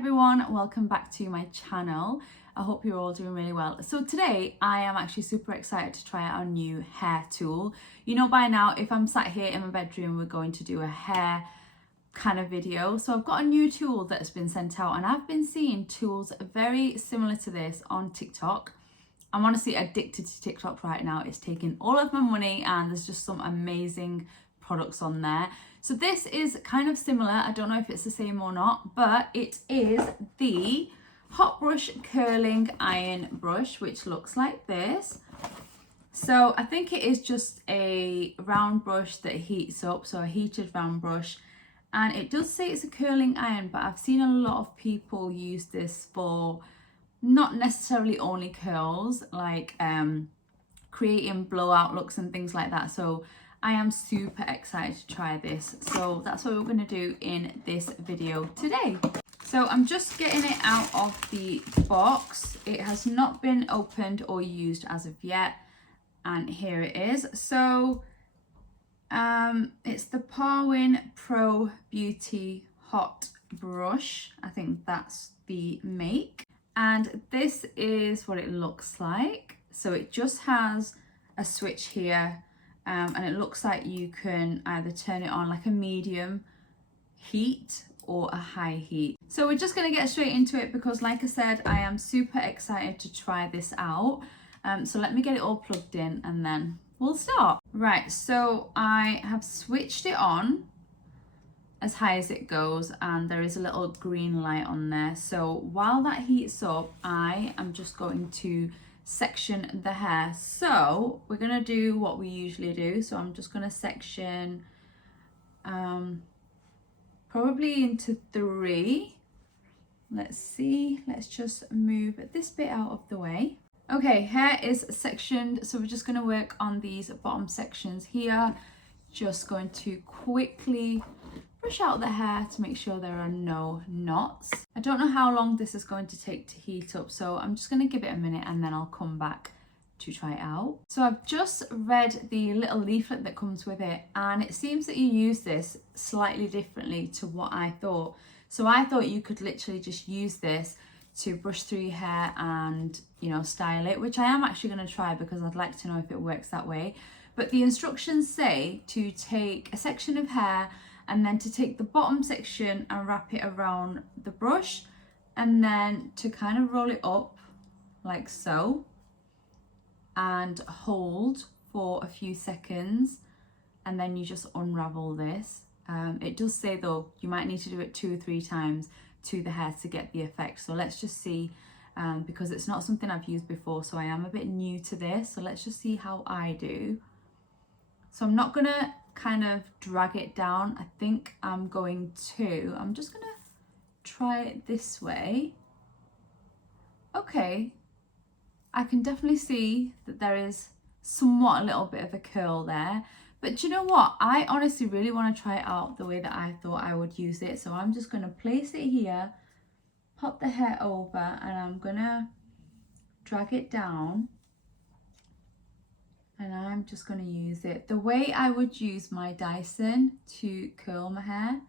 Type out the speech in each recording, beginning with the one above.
everyone, welcome back to my channel. I hope you're all doing really well. So today I am actually super excited to try out a new hair tool. You know by now, if I'm sat here in my bedroom, we're going to do a hair kind of video. So I've got a new tool that's been sent out, and I've been seeing tools very similar to this on TikTok. I'm honestly addicted to TikTok right now. It's taking all of my money and there's just some amazing products on there. So this is kind of similar. I don't know if it's the same or not, but it is the Hot Brush Curling Iron Brush, which looks like this. So I think it is just a round brush that heats up, so a heated round brush. And it does say it's a curling iron, but I've seen a lot of people use this for not necessarily only curls, like creating blowout looks and things like that. So I am super excited to try this. So that's what we're going to do in this video today. So I'm just getting it out of the box. It has not been opened or used as of yet. And here it is. So it's the PARWIN Pro Beauty Hot Brush. I think that's the make. And this is what it looks like. So it just has a switch here, and it looks like you can either turn it on like a medium heat or a high heat. So we're just going to get straight into it because, like I said, I am super excited to try this out. So let me get it all plugged in and then we'll start. Right, so I have switched it on as high as it goes, and there is a little green light on there. So while that heats up, I am just going to section the hair. So we're gonna do what we usually do. So I'm just gonna section probably into 3. Let's see, let's just move this bit out of the way. Okay, hair is sectioned, so we're just gonna work on these bottom sections here. Just going to quickly brush out the hair to make sure there are no knots. I don't know how long this is going to take to heat up, so I'm just going to give it a minute and then I'll come back to try it out. So I've just read the little leaflet that comes with it, and it seems that you use this slightly differently to what I thought. So I thought you could literally just use this to brush through your hair and, you know, style it, which I am actually going to try because I'd like to know if it works that way. But the instructions say to take a section of hair and then to take the bottom section and wrap it around the brush, and then to kind of roll it up like so and hold for a few seconds, and then you just unravel this. It does say though you might need to do it 2 or 3 times to the hair to get the effect. So let's just see, because it's not something I've used before, so I am a bit new to this. So let's just see how I do. So I'm not gonna kind of drag it down. I think I'm just gonna try it this way. Okay, I can definitely see that there is somewhat a little bit of a curl there, but do you know what? I honestly really want to try it out the way that I thought I would use it. So I'm just gonna place it here, pop the hair over, and I'm gonna drag it down. And I'm just going to use it the way I would use my Dyson to curl my hair.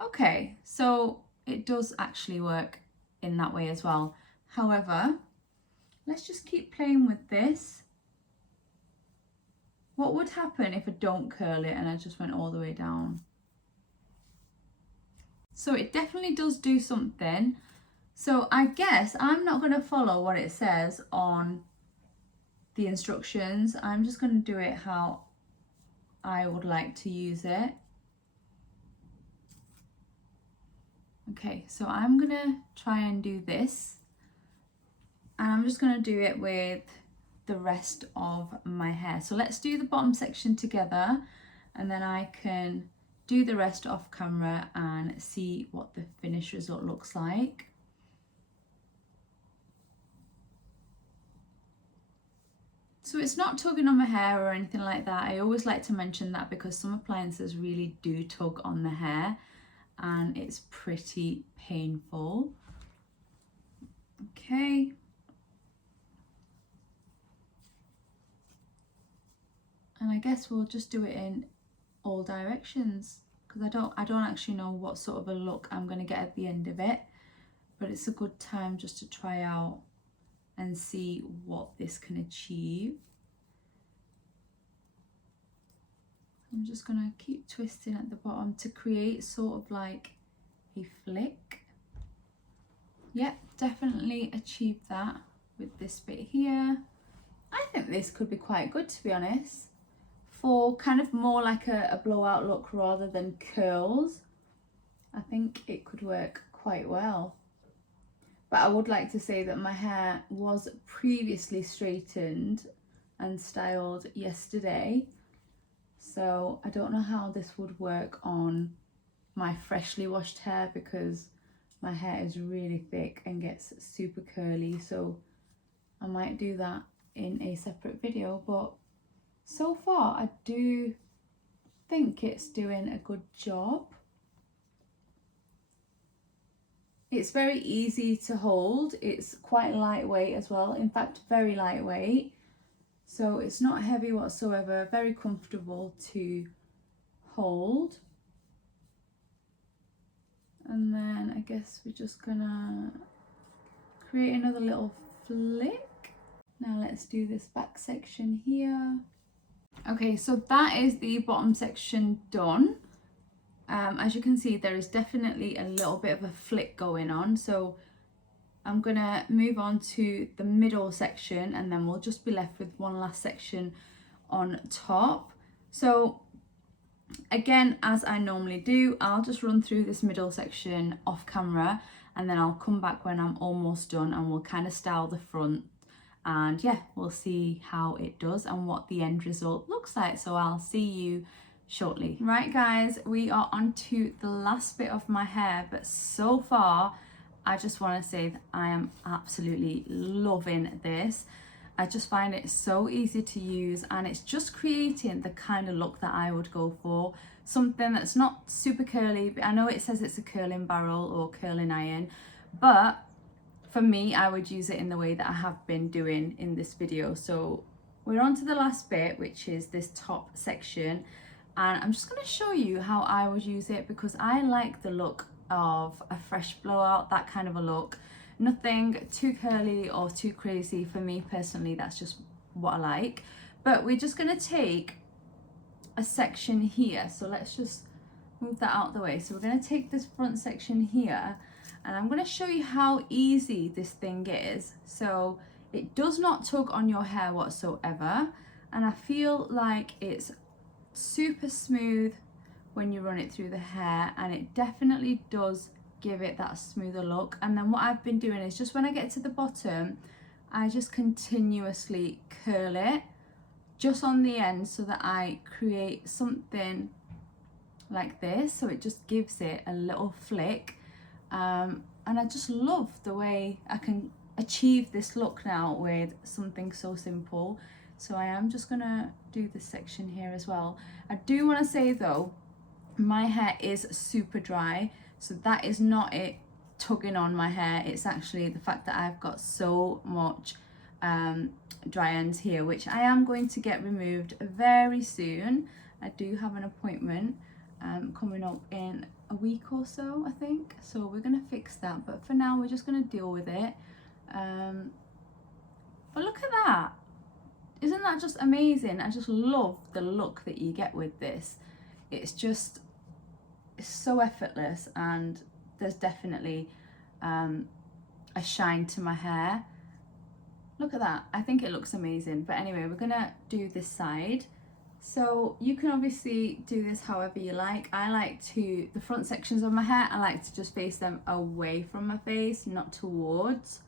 Okay, so it does actually work in that way as well. However, let's just keep playing with this. What would happen if I don't curl it and I just went all the way down? So it definitely does do something. So I guess I'm not going to follow what it says on the instructions. I'm just going to do it how I would like to use it. Okay, so I'm gonna try and do this, and I'm just going to do it with the rest of my hair. So let's do the bottom section together, and then I can do the rest off camera and see what the finished result looks like. So it's not tugging on my hair or anything like that. I always like to mention that because some appliances really do tug on the hair and it's pretty painful. Okay. And I guess we'll just do it in all directions because I don't actually know what sort of a look I'm going to get at the end of it, but it's a good time just to try out and see what this can achieve. I'm just going to keep twisting at the bottom to create sort of like a flick. Yep, definitely achieved that with this bit here. I think this could be quite good, to be honest, for kind of more like a blowout look rather than curls. I think it could work quite well. But I would like to say that my hair was previously straightened and styled yesterday, so I don't know how this would work on my freshly washed hair, because my hair is really thick and gets super curly, so I might do that in a separate video. But so far I do think it's doing a good job. It's very easy to hold, it's quite lightweight as well, in fact very lightweight, so it's not heavy whatsoever, very comfortable to hold. And then I guess we're just gonna create another little flick. Now let's do this back section here. Okay, so that is the bottom section done. As you can see, there is definitely a little bit of a flick going on, so I'm gonna move on to the middle section, and then we'll just be left with one last section on top. So again, as I normally do, I'll just run through this middle section off camera, and then I'll come back when I'm almost done and we'll kind of style the front, and yeah, we'll see how it does and what the end result looks like. So I'll see you shortly. Right guys, we are on to the last bit of my hair, but so far I just want to say that I am absolutely loving this. I just find it so easy to use, and it's just creating the kind of look that I would go for. Something that's not super curly. I know it says it's a curling barrel or curling iron, but for me, I would use it in the way that I have been doing in this video. So we're on to the last bit, which is this top section. And I'm just going to show you how I would use it, because I like the look of a fresh blowout, that kind of a look. Nothing too curly or too crazy for me personally, that's just what I like. But we're just going to take a section here, so let's just move that out of the way. So we're going to take this front section here, and I'm going to show you how easy this thing is. So it does not tug on your hair whatsoever, and I feel like it's super smooth when you run it through the hair, and it definitely does give it that smoother look. And then what I've been doing is, just when I get to the bottom, I just continuously curl it just on the end, so that I create something like this, so it just gives it a little flick. And I just love the way I can achieve this look now with something so simple. So I am just gonna do this section here as well. I do want to say though, my hair is super dry, so that is not it tugging on my hair. It's actually the fact that I've got so much dry ends here, which I am going to get removed very soon. I do have an appointment coming up in a week or so, I think, so we're gonna fix that, but for now we're just gonna deal with it. But look at that. Isn't that just amazing? I just love the look that you get with this. It's so effortless, and there's definitely a shine to my hair. Look at that. I think it looks amazing. But anyway, we're gonna do this side. So you can obviously do this however you like. I like to, the front sections of my hair, I like to just face them away from my face, not towards.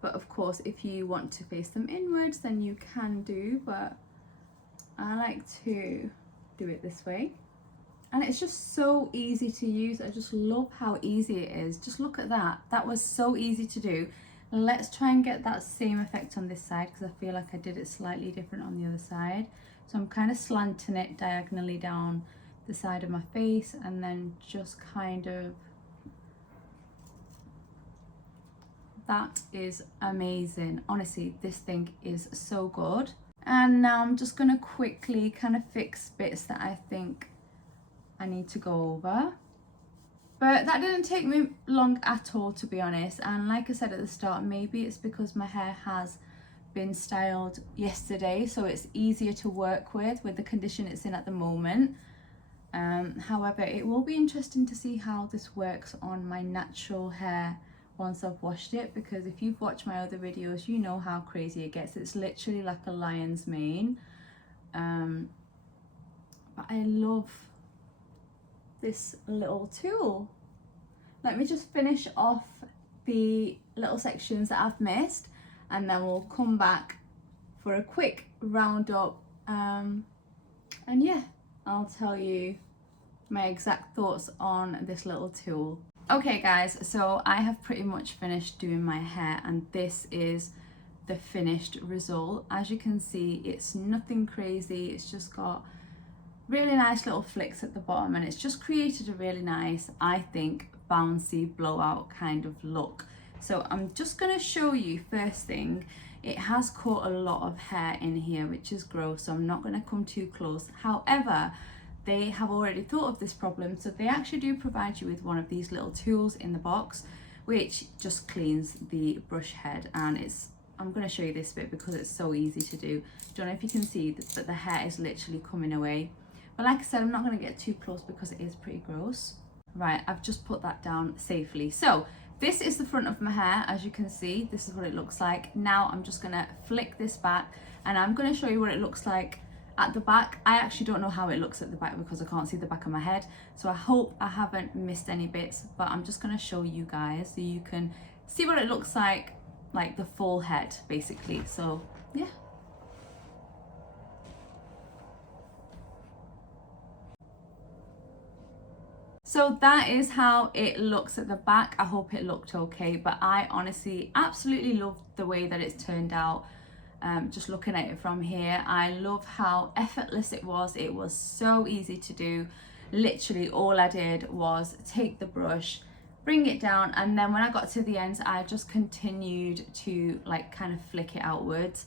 But of course, if you want to face them inwards, then you can do, but I like to do it this way. And it's just so easy to use. I just love how easy it is. Just look at that. That was so easy to do. Let's try and get that same effect on this side, because I feel like I did it slightly different on the other side. So I'm kind of slanting it diagonally down the side of my face, and then just kind of, that is amazing. Honestly, this thing is so good. And now I'm just going to quickly kind of fix bits that I think I need to go over. But that didn't take me long at all, to be honest. And like I said at the start, maybe it's because my hair has been styled yesterday, so it's easier to work with the condition it's in at the moment. However, it will be interesting to see how this works on my natural hair once I've washed it, because if you've watched my other videos, you know how crazy it gets. It's literally like a lion's mane. But I love this little tool. Let me just finish off the little sections that I've missed, and then we'll come back for a quick roundup. And yeah, I'll tell you my exact thoughts on this little tool. Okay guys, so I have pretty much finished doing my hair, and this is the finished result. As you can see, it's nothing crazy. It's just got really nice little flicks at the bottom, and it's just created a really nice, I think, bouncy blowout kind of look. So I'm just going to show you first thing. It has caught a lot of hair in here, which is gross, so I'm not going to come too close. However, they have already thought of this problem, so they actually do provide you with one of these little tools in the box, which just cleans the brush head. And I'm going to show you this bit because it's so easy to do. Don't know if you can see that the hair is literally coming away. But like I said, I'm not going to get too close because it is pretty gross. Right, I've just put that down safely. So this is the front of my hair. As you can see, this is what it looks like. Now I'm just going to flick this back, and I'm going to show you what it looks like at the back. I actually don't know how it looks at the back because I can't see the back of my head. So I hope I haven't missed any bits, but I'm just going to show you guys so you can see what it looks like the full head basically. So yeah. So that is how it looks at the back. I hope it looked okay, but I honestly absolutely love the way that it's turned out. Just looking at it from here, I love how effortless it was. It was so easy to do. Literally all I did was take the brush, bring it down, and then when I got to the ends, I just continued to kind of flick it outwards.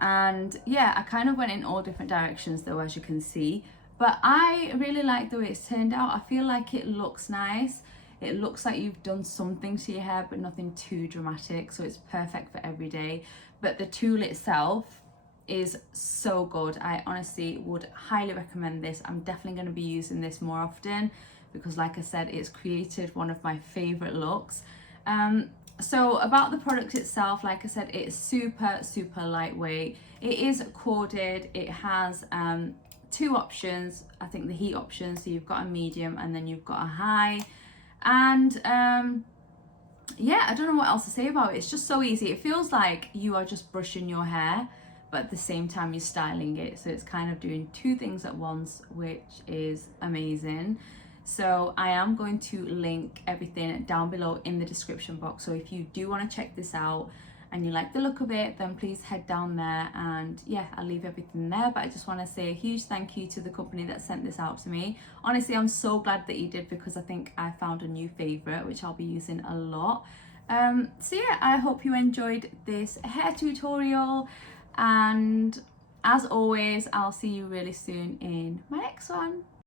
And yeah, I kind of went in all different directions though, as you can see. But I really like the way it's turned out. I feel like it looks nice. It looks like you've done something to your hair, but nothing too dramatic. So it's perfect for every day. But the tool itself is so good. I honestly would highly recommend this. I'm definitely going to be using this more often because, like I said, it's created one of my favorite looks. So about the product itself, like I said, it's super, super lightweight. It is corded. It has two options, I think the heat option, so you've got a medium and then you've got a high. And yeah, I don't know what else to say about it. It's just so easy. It feels like you are just brushing your hair, but at the same time you're styling it, so it's kind of doing two things at once, which is amazing. So I am going to link everything down below in the description box, so if you do want to check this out and you like the look of it, then please head down there. And yeah, I'll leave everything there, but I just want to say a huge thank you to the company that sent this out to me. Honestly, I'm so glad that you did, because I think I found a new favorite which I'll be using a lot. So yeah, I hope you enjoyed this hair tutorial, and as always, I'll see you really soon in my next one.